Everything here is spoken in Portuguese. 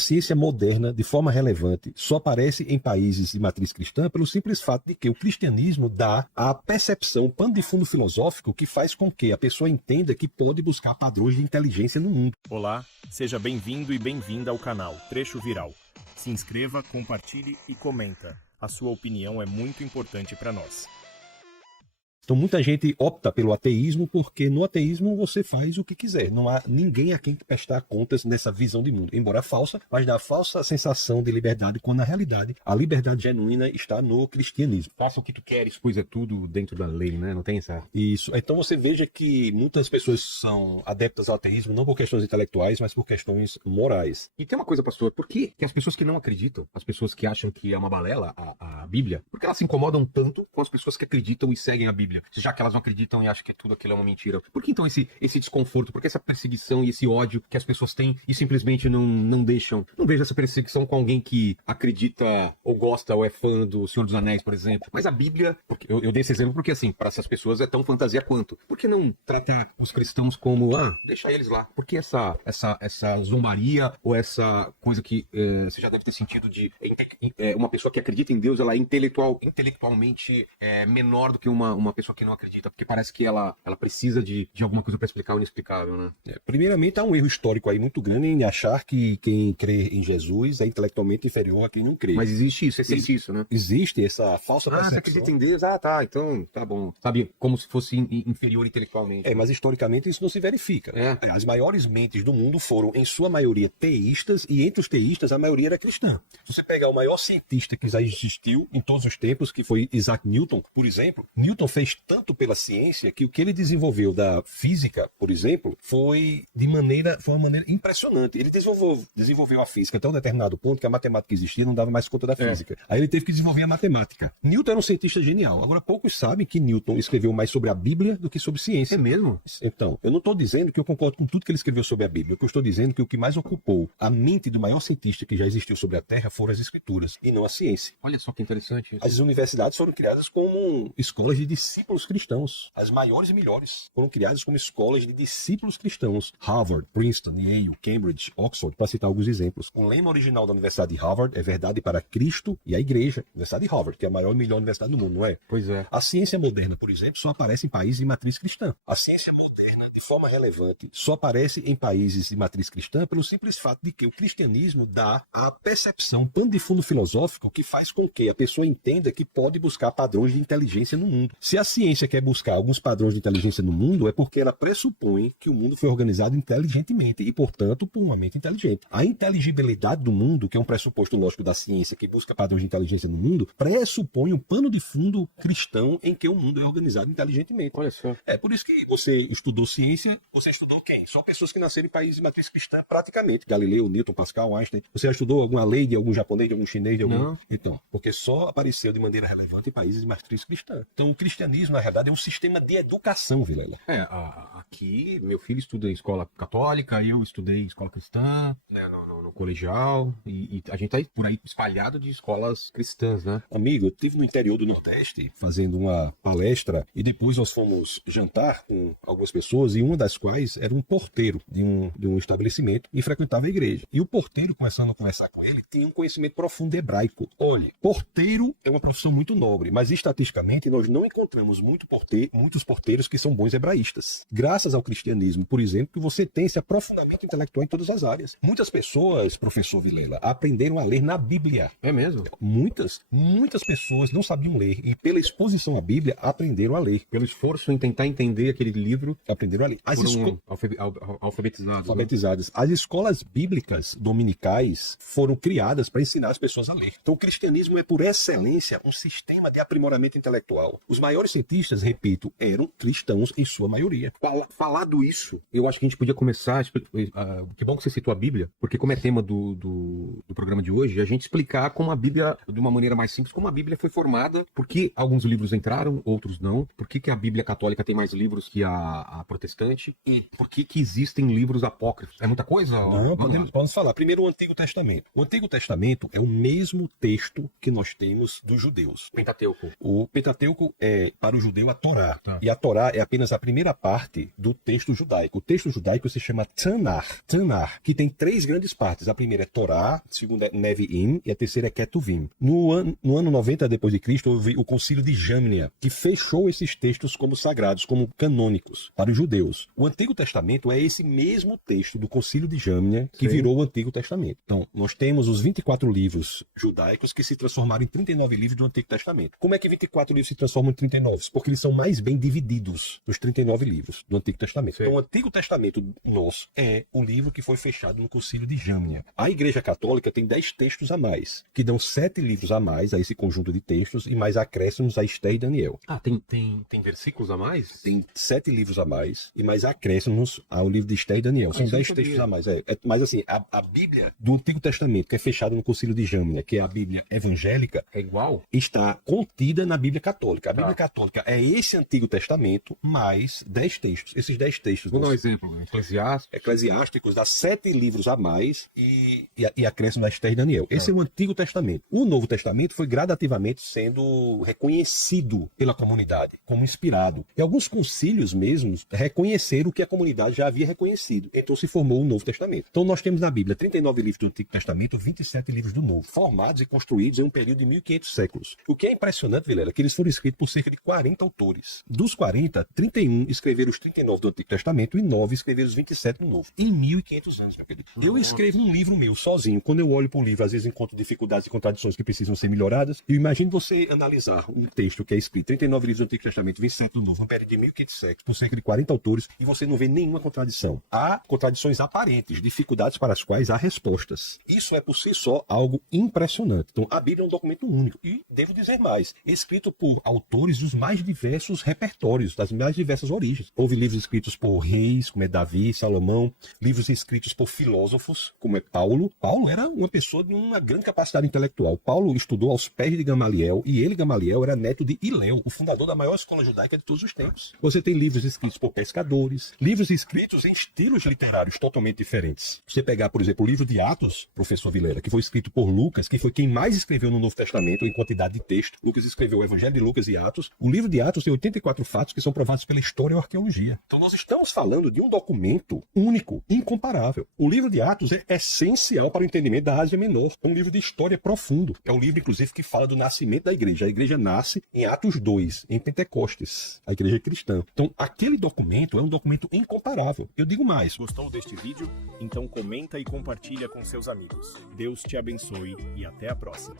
ciência moderna, de forma relevante, só aparece em países de matriz cristã pelo simples fato de que o cristianismo dá a percepção, o pano de fundo filosófico que faz com que a pessoa entenda que pode buscar padrões de inteligência no mundo. Olá, seja bem-vindo e bem-vinda ao canal Trecho Viral. Se inscreva, compartilhe e comenta. A sua opinião é muito importante para nós. Então muita gente opta pelo ateísmo porque no ateísmo você faz o que quiser. Não há ninguém a quem prestar contas nessa visão de mundo. Embora falsa, mas dá a falsa sensação de liberdade, quando na realidade a liberdade genuína está no cristianismo. Faça o que tu queres, pois é tudo dentro da lei, né? Não tem essa... Isso. Então você veja que muitas pessoas são adeptas ao ateísmo não por questões intelectuais, mas por questões morais. E tem uma coisa, pastor, por que as pessoas que não acreditam, as pessoas que acham que é uma balela a Bíblia, porque elas se incomodam tanto com as pessoas que acreditam e seguem a Bíblia? Já que elas não acreditam e acham que tudo aquilo é uma mentira. Por que então esse desconforto? Por que essa perseguição e esse ódio que as pessoas têm e simplesmente não deixam? Não vejo essa perseguição com alguém que acredita ou gosta ou é fã do Senhor dos Anéis, por exemplo. Mas a Bíblia, eu dei esse exemplo porque assim, para essas pessoas é tão fantasia quanto. Por que não tratar os cristãos como, deixa eles lá? Por que essa zombaria ou essa coisa que você já deve ter sentido de uma pessoa que acredita em Deus, ela é intelectualmente menor do que uma pessoa que não acredita, porque parece que ela precisa de alguma coisa para explicar o inexplicável, né? Primeiramente, há um erro histórico aí muito grande em achar que quem crê em Jesus é intelectualmente inferior a quem não crê. Mas existe isso, isso, né? Existe essa falsa percepção. Você acredita em Deus? Tá, então tá bom. Sabe, como se fosse inferior intelectualmente. Mas historicamente isso não se verifica. As maiores mentes do mundo foram, em sua maioria, teístas, e entre os teístas a maioria era cristã. Se você pegar o maior cientista que já existiu em todos os tempos, que foi Isaac Newton, por exemplo, Newton fez tanto pela ciência que o que ele desenvolveu da física, por exemplo, foi uma maneira impressionante. Ele desenvolveu a física até um determinado ponto que a matemática existia, não dava mais conta da física. Aí ele teve que desenvolver a matemática. Newton era um cientista genial. Agora, poucos sabem que Newton escreveu mais sobre a Bíblia do que sobre ciência. É mesmo? Então, eu não estou dizendo que eu concordo com tudo que ele escreveu sobre a Bíblia. Eu estou dizendo que o que mais ocupou a mente do maior cientista que já existiu sobre a Terra foram as escrituras, e não a ciência. Olha só que interessante isso. As universidades foram criadas como escolas de discípulos cristãos. As maiores e melhores foram criadas como escolas de discípulos cristãos. Harvard, Princeton, Yale, Cambridge, Oxford, para citar alguns exemplos. O lema original da Universidade de Harvard é verdade para Cristo e a Igreja. Universidade de Harvard, que é a maior e melhor universidade do mundo, não é? Pois é. A ciência moderna, por exemplo, só aparece em países de matriz cristã. A ciência moderna, de forma relevante, só aparece em países de matriz cristã pelo simples fato de que o cristianismo dá a percepção, pano de fundo filosófico que faz com que a pessoa entenda que pode buscar padrões de inteligência no mundo. Se a ciência quer buscar alguns padrões de inteligência no mundo, é porque ela pressupõe que o mundo foi organizado inteligentemente e, portanto, por uma mente inteligente. A inteligibilidade do mundo, que é um pressuposto lógico da ciência que busca padrões de inteligência no mundo, pressupõe um pano de fundo cristão em que o mundo é organizado inteligentemente. Olha só. É por isso que você estudou ciência, você estudou quem? São pessoas que nasceram em países de matriz cristã praticamente. Galileu, Newton, Pascal, Einstein. Você já estudou alguma lei de algum japonês, de algum chinês, de algum... Não. Então, porque só apareceu de maneira relevante em países de matriz cristã. Então, o cristianismo, na realidade, é um sistema de educação, Vilela. Aqui, meu filho estuda em escola católica, eu estudei em escola cristã, né, no colegial, e a gente tá por aí espalhado de escolas cristãs, né? Amigo, eu estive no interior do Nordeste fazendo uma palestra e depois nós fomos jantar com algumas pessoas, e uma das quais era um porteiro de um estabelecimento e frequentava a igreja. E o porteiro, começando a conversar com ele, tinha um conhecimento profundo de hebraico. Olha, porteiro é uma profissão muito nobre, mas estatisticamente nós não encontramos muitos porteiros que são bons hebraístas. Graças ao cristianismo, por exemplo, que você tem esse aprofundamento intelectual em todas as áreas. Muitas pessoas, professor Vilela, aprenderam a ler na Bíblia. É mesmo? Muitas pessoas não sabiam ler e pela exposição à Bíblia aprenderam a ler. Pelo esforço em tentar entender aquele livro, aprenderam a ler. Alfabetizadas. Né? As escolas bíblicas dominicais foram criadas para ensinar as pessoas a ler. Então o cristianismo é por excelência um sistema de aprimoramento intelectual. Os maiores cientistas, repito, eram cristãos em sua maioria. Falado isso, eu acho que a gente podia começar, que bom que você citou a Bíblia, porque como é tema do programa de hoje, a gente explicar como a Bíblia, de uma maneira mais simples, como a Bíblia foi formada, por que alguns livros entraram, outros não, por que a Bíblia católica tem mais livros que a protestante, protestante e por que que existem livros apócrifos? É muita coisa? Não, podemos falar. Primeiro, o Antigo Testamento. O Antigo Testamento é o mesmo texto que nós temos dos judeus. Pentateuco. O Pentateuco é, para o judeu, a Torá. Tá. E a Torá é apenas a primeira parte do texto judaico. O texto judaico se chama Tanar, que tem 3 grandes partes. A primeira é Torá, a segunda é Nevi'im e a terceira é Ketuvim. No ano 90 depois de Cristo, houve o Concílio de Jamnia, que fechou esses textos como sagrados, como canônicos para os judeus. O Antigo Testamento é esse mesmo texto do Concílio de Jamnia que Sim. virou o Antigo Testamento. Então, nós temos os 24 livros judaicos que se transformaram em 39 livros do Antigo Testamento. Como é que 24 livros se transformam em 39? Porque eles são mais bem divididos nos 39 livros do Antigo Testamento. Sim. Então, o Antigo Testamento nosso é o livro que foi fechado no Concílio de Jamnia. A Igreja Católica tem 10 textos a mais, que dão 7 livros a mais a esse conjunto de textos e mais acréscimos a Esther e Daniel. Ah, tem versículos a mais? Tem 7 livros a mais e mais acréscimos ao livro de Esther e Daniel. São isso eu 10 não textos sabia. a mais. Mas assim, a Bíblia do Antigo Testamento, que é fechada no Concílio de Jamnia, que é a Bíblia evangélica, É igual? está contida na Bíblia Católica. A Tá. Bíblia Católica é esse Antigo Testamento mais 10 textos. Esses 10 textos Vou dar um exemplo. Eclesiastes. eclesiásticos dá 7 livros a mais e acréscimo a Esther e Daniel. Esse é o Antigo Testamento. O Novo Testamento foi gradativamente sendo reconhecido pela comunidade como inspirado. E alguns concílios mesmos reconheceram o que a comunidade já havia reconhecido. Então se formou o Novo Testamento. Então nós temos na Bíblia 39 livros do Antigo Testamento, 27 livros do Novo, formados e construídos em um período de 1500 séculos. O que é impressionante, Vilela, é que eles foram escritos por cerca de 40 autores. Dos 40, 31 escreveram os 39 do Antigo Testamento e 9 escreveram os 27 do Novo. Em 1500 anos, meu querido. Eu escrevo um livro meu sozinho. Quando eu olho para o livro, às vezes encontro dificuldades e contradições que precisam ser melhoradas. Eu imagino você analisar um texto que é escrito 39 livros do Antigo Testamento, 27 do Novo, um período de 1500 séculos, por cerca de 40 autores, e você não vê nenhuma contradição. Há contradições aparentes, dificuldades para as quais há respostas. Isso é por si só algo impressionante. Então, a Bíblia é um documento único. E devo dizer mais, escrito por autores dos mais diversos repertórios, das mais diversas origens. Houve livros escritos por reis, como é Davi, Salomão, livros escritos por filósofos, como é Paulo. Paulo era uma pessoa de uma grande capacidade intelectual. Paulo estudou aos pés de Gamaliel, e ele, Gamaliel, era neto de Hilel, o fundador da maior escola judaica de todos os tempos. Você tem livros escritos por pescadores, livros escritos em estilos literários totalmente diferentes. Você pegar, por exemplo, o livro de Atos, professor Vilela, que foi escrito por Lucas, que foi quem mais escreveu no Novo Testamento em quantidade de texto. Lucas escreveu o Evangelho de Lucas e Atos. O livro de Atos tem 84 fatos que são provados pela história e arqueologia. Então nós estamos falando de um documento único, incomparável. O livro de Atos é essencial para o entendimento da Ásia Menor. É um livro de história profundo. É um livro, inclusive, que fala do nascimento da igreja. A igreja nasce em Atos 2, em Pentecostes. A igreja é cristã. Então, aquele documento é um documento incomparável. Eu digo mais. Gostou deste vídeo? Então comenta e compartilha com seus amigos. Deus te abençoe e até a próxima.